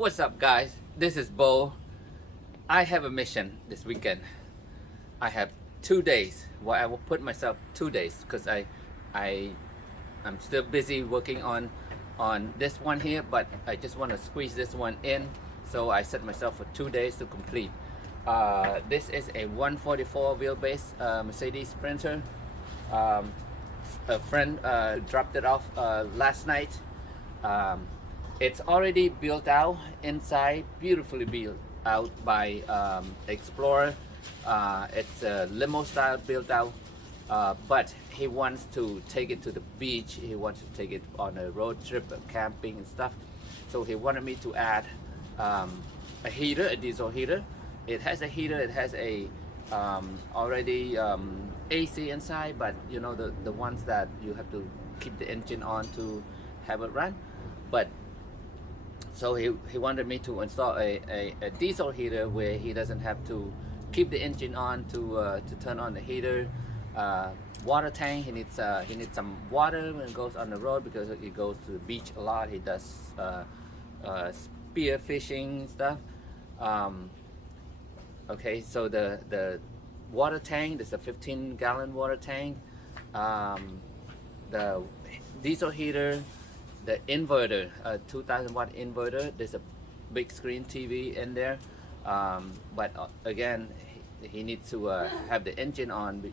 What's up, guys? This is Bo. I have a mission this weekend. I have 2 days. Well, I will put myself 2 days because I'm still busy working on this one here, but I just want to squeeze this one in. So I set myself for 2 days to complete. This is a 144 wheelbase Mercedes Sprinter. A friend dropped it off last night. It's already built out inside, beautifully built out by Explorer. It's a limo style built out, but he wants to take it to the beach. He wants to take it on a road trip, camping and stuff. So he wanted me to add a heater, a diesel heater. It has a heater. It has a already AC inside, but you know the ones that you have to keep the engine on to have it run. But so he wanted me to install a diesel heater where he doesn't have to keep the engine on to turn on the heater. Water tank, he needs some water when it goes on the road because he goes to the beach a lot. He does spear fishing stuff. Okay, so the water tank, there's a 15-gallon water tank. The diesel heater, the inverter, a 2,000 watt inverter. There's a big screen TV in there, but again, he needs to have the engine on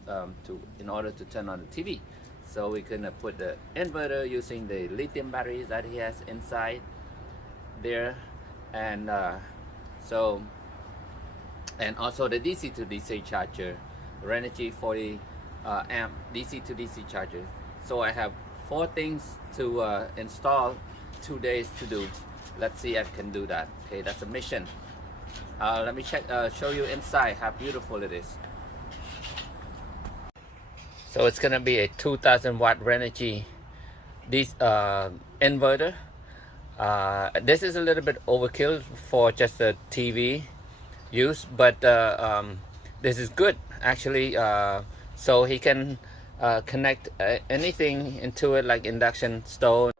in order to turn on the TV. So we can put the inverter using the lithium batteries that he has inside there, and and also the DC to DC charger, Renogy 40 amp DC to DC charger. So I have 4 things to install, 2 days to do. Let's see if I can do that. Okay, that's a mission. Let me show you inside how beautiful it is. So it's gonna be a 2,000 watt Renogy this inverter. This is a little bit overkill for just a TV use, but this is good actually. So he can connect anything into it, like induction stove.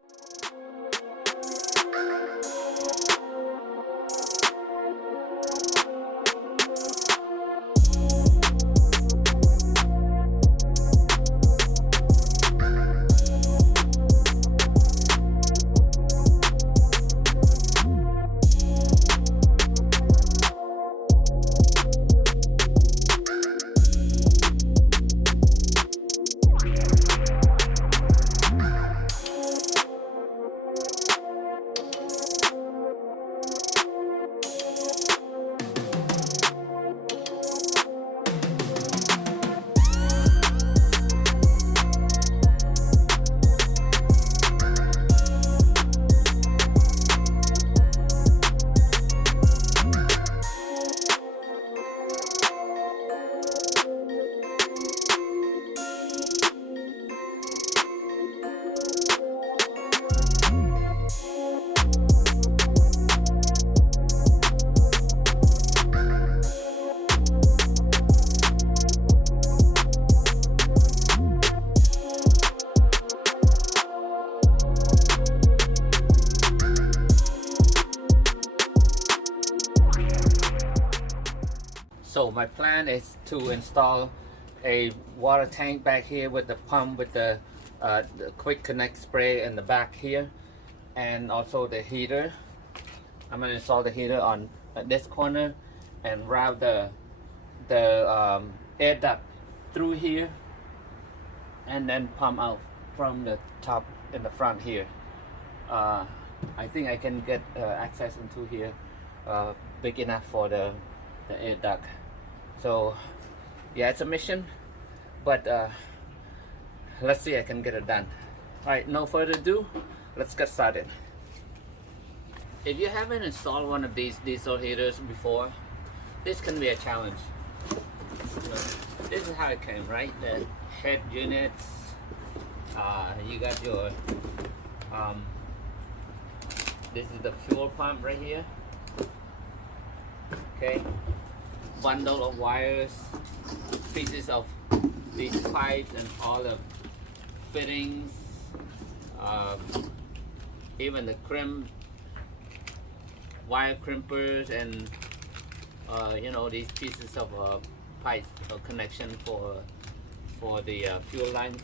So my plan is to install a water tank back here with the pump with the quick connect spray in the back here, and also the heater. I'm going to install the heater on this corner and route the air duct through here, and then pump out from the top in the front here. I think I can get access into here big enough for the air duct. So yeah, it's a mission, but let's see if I can get it done. Alright, no further ado, let's get started. If you haven't installed one of these diesel heaters before, this can be a challenge. This is how it came, right? The head units, you got your this is the fuel pump right here. Okay, bundle of wires, pieces of these pipes and all the fittings, even the crimp wire crimpers and you know, these pieces of pipe connection for the fuel lines.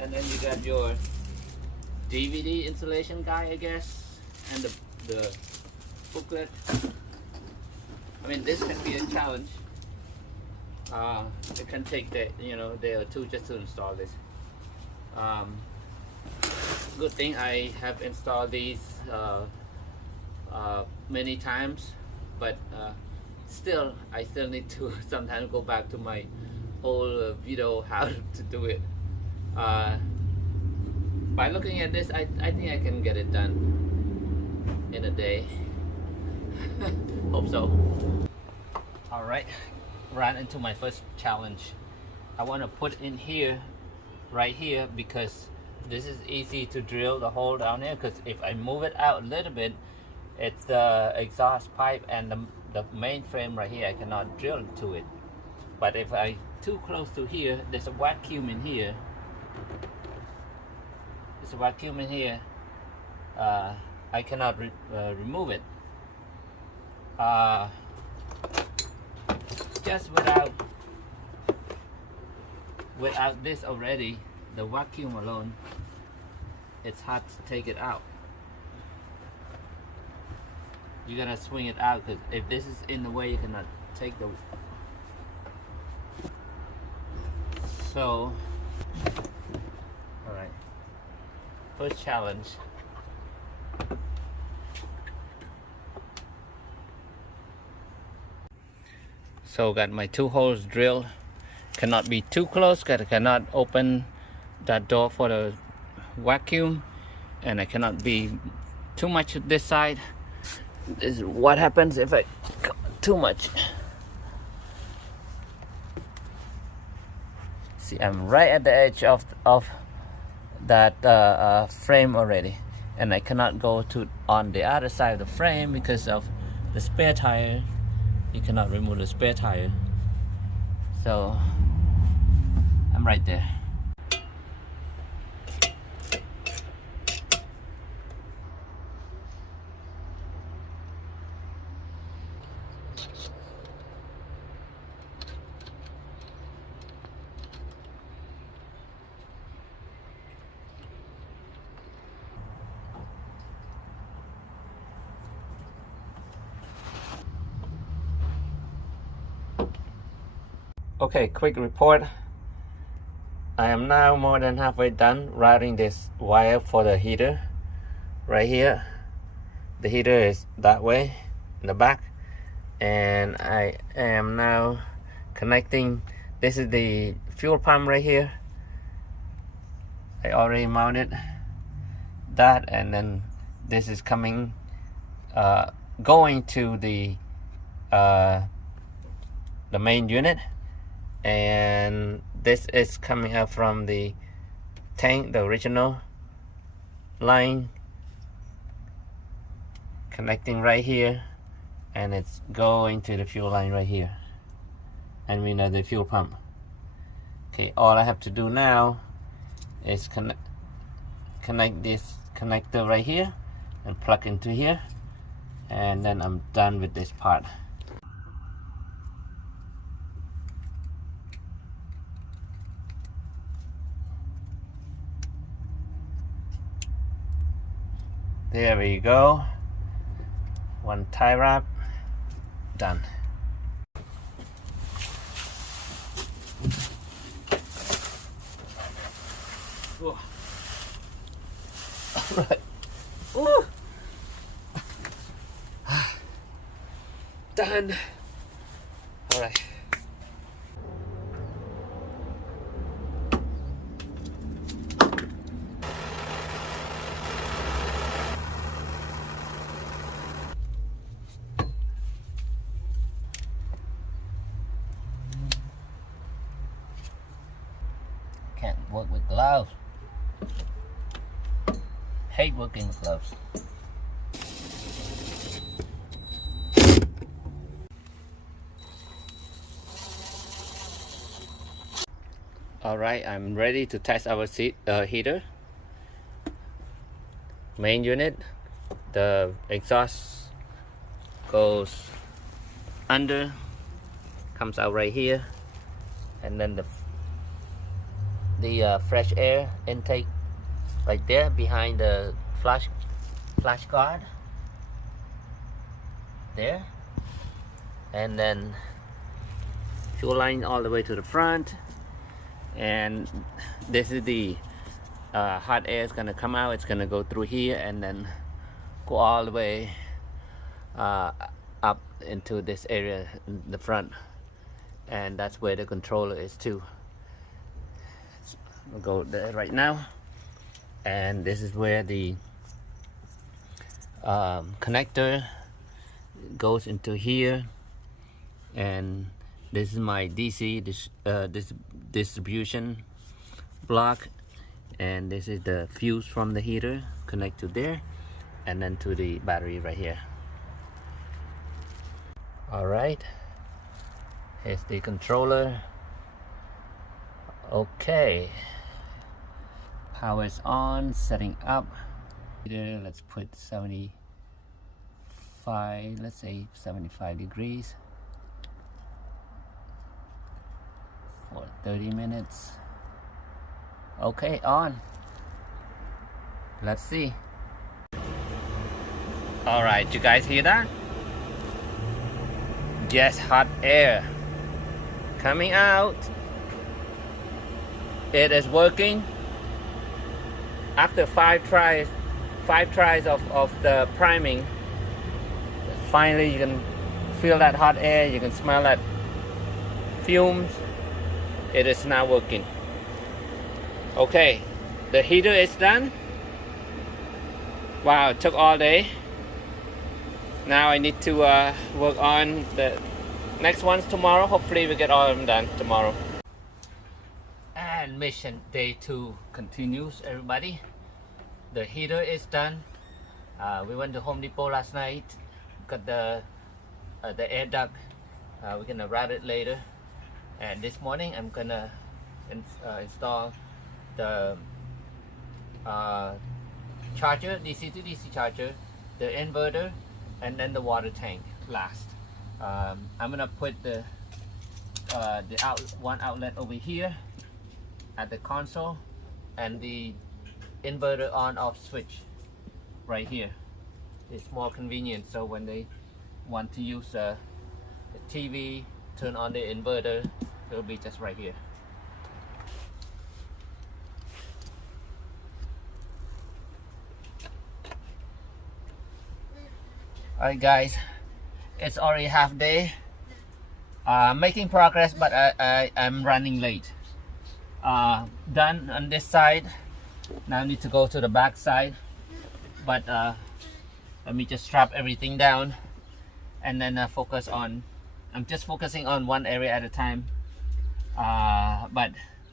And then you got your DVD installation guide, I guess, and the booklet. I mean, this can be a challenge. It can take the, you know, day or two just to install this. Good thing I have installed these many times, but still I still need to sometimes go back to my old video how to do it. By looking at this, I think I can get it done in a day. Hope so. All right, ran into my first challenge. I want to put in here, right here, because this is easy to drill the hole down here, because if I move it out a little bit, it's the exhaust pipe and the main frame right here, I cannot drill to it. But if I too close to here, there's a vacuum in here. There's a vacuum in here. I cannot remove it. Just without this already, the vacuum alone, it's hard to take it out. You gotta swing it out, because if this is in the way, you cannot take the. So, all right. First challenge. So got my 2 holes drilled. Cannot be too close, because I cannot open that door for the vacuum, and I cannot be too much at this side. This is what happens if I go too much. See, I'm right at the edge of that frame already, and I cannot go to on the other side of the frame because of the spare tire. You cannot remove the spare tire, so I'm right there. Okay, quick report. I am now more than halfway done routing this wire for the heater right here. The heater is that way in the back, and I am now connecting. This is the fuel pump right here. I already mounted that, and then this is coming going to the main unit, and this is coming up from the tank, the original line, connecting right here, and it's going to the fuel line right here, and we know the fuel pump. Okay, all I have to do now is connect this connector right here and plug into here, and then I'm done with this part. There we go. One tie wrap, done. All right. Ooh. Done. All right. Can't work with gloves. Hate working with gloves. All right, I'm ready to test our heater. Main unit, The exhaust goes under, comes out right here, and then the fresh air intake right there behind the flash guard there, and then fuel line all the way to the front, and this is the hot air is gonna come out. It's gonna go through here and then go all the way up into this area in the front, and that's where the controller is too. So we'll go there right now, and this is where the connector goes into here, and this is my DC distribution block, and this is the fuse from the heater connect to there, and then to the battery right here. All right, here's the controller. Okay, power is on, setting up. Let's put 75, let's say 75 degrees for 30 minutes. Okay, on. Let's see. All right, you guys hear that? Just hot air coming out. It is working. After five tries of the priming, finally you can feel that hot air, you can smell that fumes. It is now working. Okay, the heater is done. Wow, it took all day. Now I need to work on the next ones tomorrow. Hopefully we get all of them done tomorrow. And mission day 2 continues, everybody. The heater is done. We went to Home Depot last night, got the air duct. We're gonna route it later, and this morning I'm gonna install the charger, DC to DC charger, the inverter, and then the water tank last. I'm gonna put the one outlet over here at the console, and the inverter on off switch right here. It's more convenient, so when they want to use the TV, turn on the inverter, it'll be just right here. Alright guys, it's already half day. Making progress, but I'm running late. Done on this side. Now I need to go to the back side, but let me just strap everything down and then focus on, I'm just focusing on one area at a time, but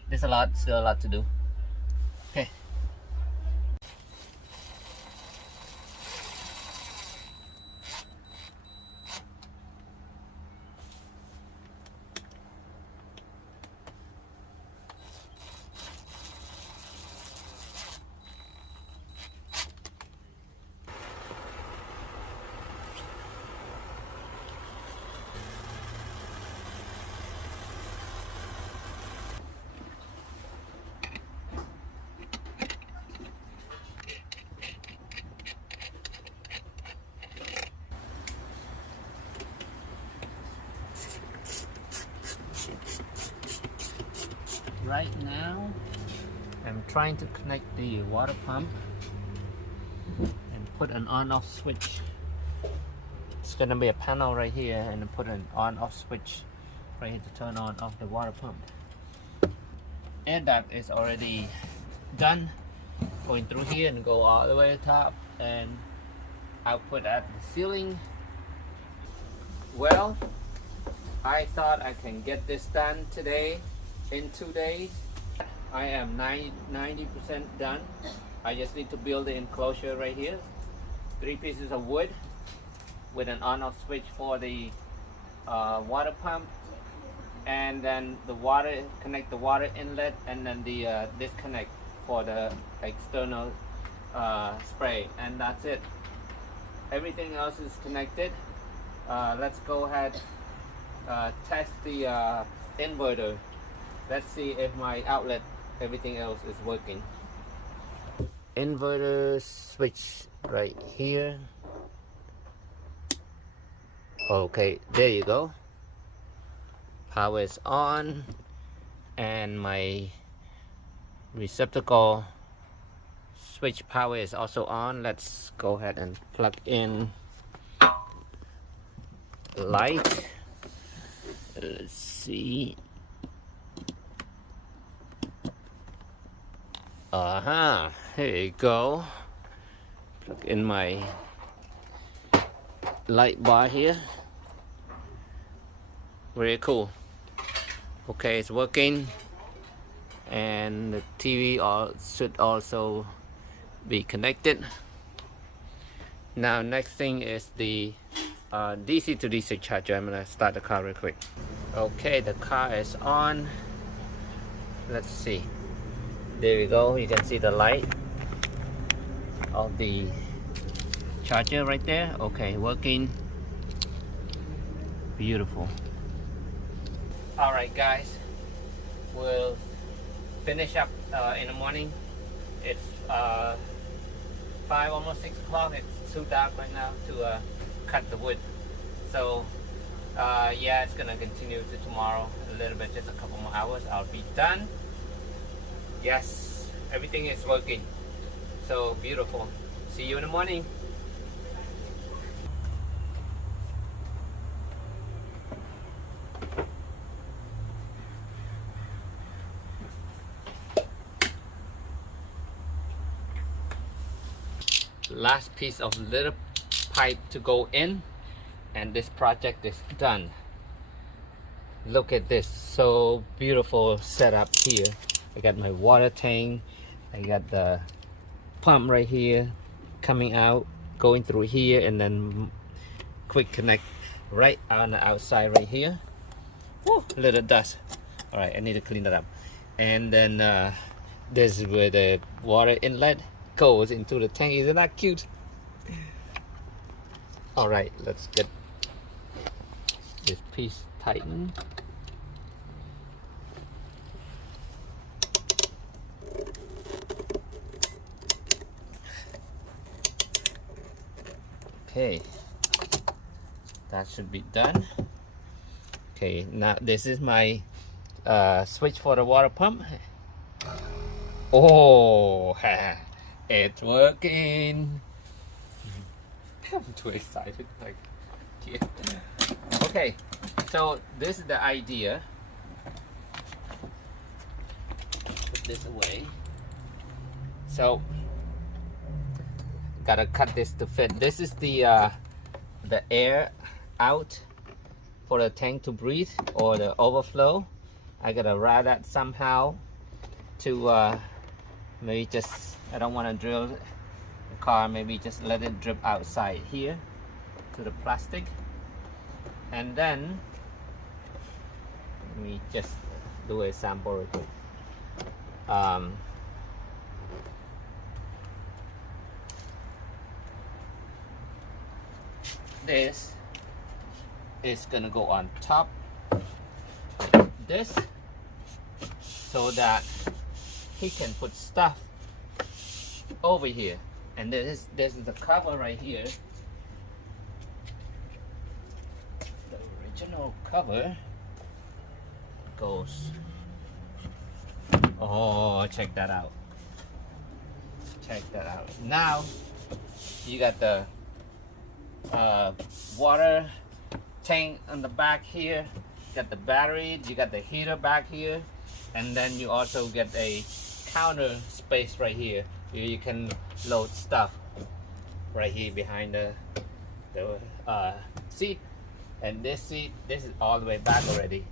there's still a lot to do. Okay. Right now, I'm trying to connect the water pump and put an on-off switch. It's gonna be a panel right here, and put an on-off switch right here to turn on off the water pump. Air duct is already done, going through here and go all the way to the top, and output at the ceiling. Well, I thought I can get this done today in 2 days. I am 90% done. I just need to build the enclosure right here. 3 pieces of wood with an on-off switch for the water pump, and then the water, connect the water inlet, and then the disconnect for the external spray, and that's it. everything else is connected. Let's go ahead test the inverter. Let's see if my outlet, everything else is working. Inverter switch right here. Okay, there you go. Power is on, and my receptacle switch power is also on. Let's go ahead and plug in light. Let's see. Here you go. Plug in my light bar here. Very cool. Okay, it's working, and the TV should also be connected. Now next thing is the DC to DC charger. I'm gonna start the car real quick. Okay, the car is on. Let's see. There you go. You can see the light of the charger right there. Okay, working. Beautiful. Alright guys, we'll finish up in the morning. It's 5, almost 6 o'clock. It's too dark right now to cut the wood. So yeah, it's gonna continue to tomorrow a little bit, just a couple more hours. I'll be done. Yes, everything is working. So beautiful. See you in the morning. Last piece of little pipe to go in, and this project is done. Look at this, so beautiful setup here. I got my water tank, I got the pump right here coming out, going through here, and then quick connect right on the outside right here. Woo, little dust. All right, I need to clean that up. And then this is where the water inlet goes into the tank. Isn't that cute? All right, let's get this piece tightened. Okay, that should be done. Okay, now this is my switch for the water pump. Oh, it's working. I'm too excited, like kid. Okay, so this is the idea. Put this away. So gotta cut this to fit. This is the air out for the tank to breathe, or the overflow. I gotta route that somehow to maybe just, I don't want to drill the car, maybe just let it drip outside here to the plastic. And then let me just do a sample real quick. This is gonna go on top like this, so that he can put stuff over here. And this is the cover right here, the original cover goes, oh, check that out, check that out. Now you got the water tank on the back here, you got the battery, you got the heater back here, and then you also get a counter space right here. You can load stuff right here behind the seat. And this seat, this is all the way back already.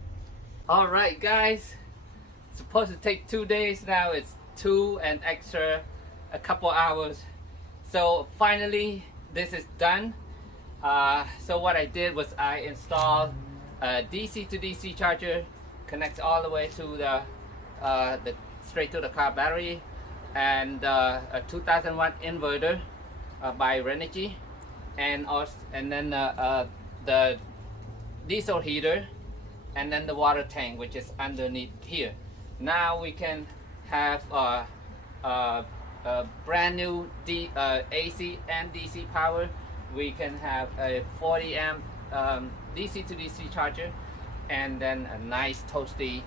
All right guys, it's supposed to take 2 days. Now it's 2 and extra a couple hours. So finally this is done. So what I did was I installed a DC to DC charger, connects all the way to the straight to the car battery, and a 2000 watt inverter by Renogy. and then the diesel heater, and then the water tank, which is underneath here. Now we can have a brand new AC and DC power. We can have a 40 amp DC to DC charger, and then a nice toasty.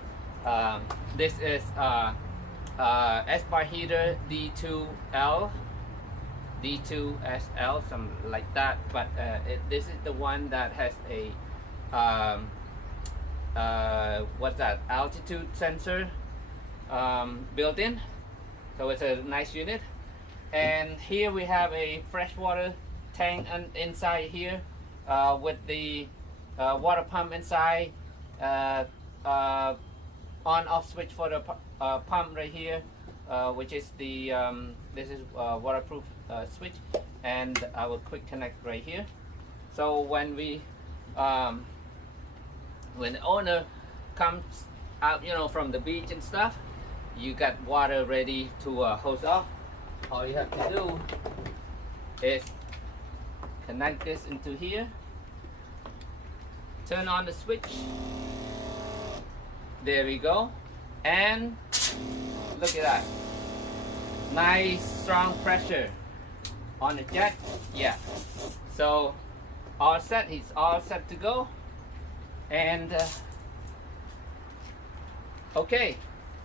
This is S-bar heater D2L, D2SL, something like that. But this is the one that has a what's that, altitude sensor built in, so it's a nice unit. And here we have a freshwater tank inside here with the water pump inside, on off switch for the pump right here, which is the this is waterproof switch, and I will quick connect right here. So when we when the owner comes out, you know, from the beach and stuff, you got water ready to hose off. All you have to do is connect this into here, turn on the switch, there we go, and look at that, nice strong pressure on the jet. Yeah, so all set, he's all set to go. And okay,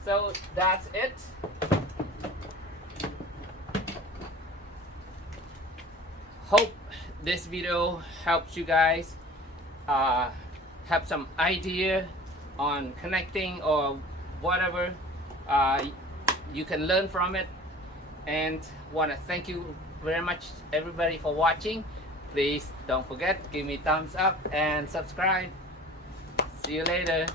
so that's it. Hope this video helps you guys have some idea on connecting or whatever. You can learn from it, and want to thank you very much everybody for watching. Please don't forget, give me thumbs up and subscribe. See you later.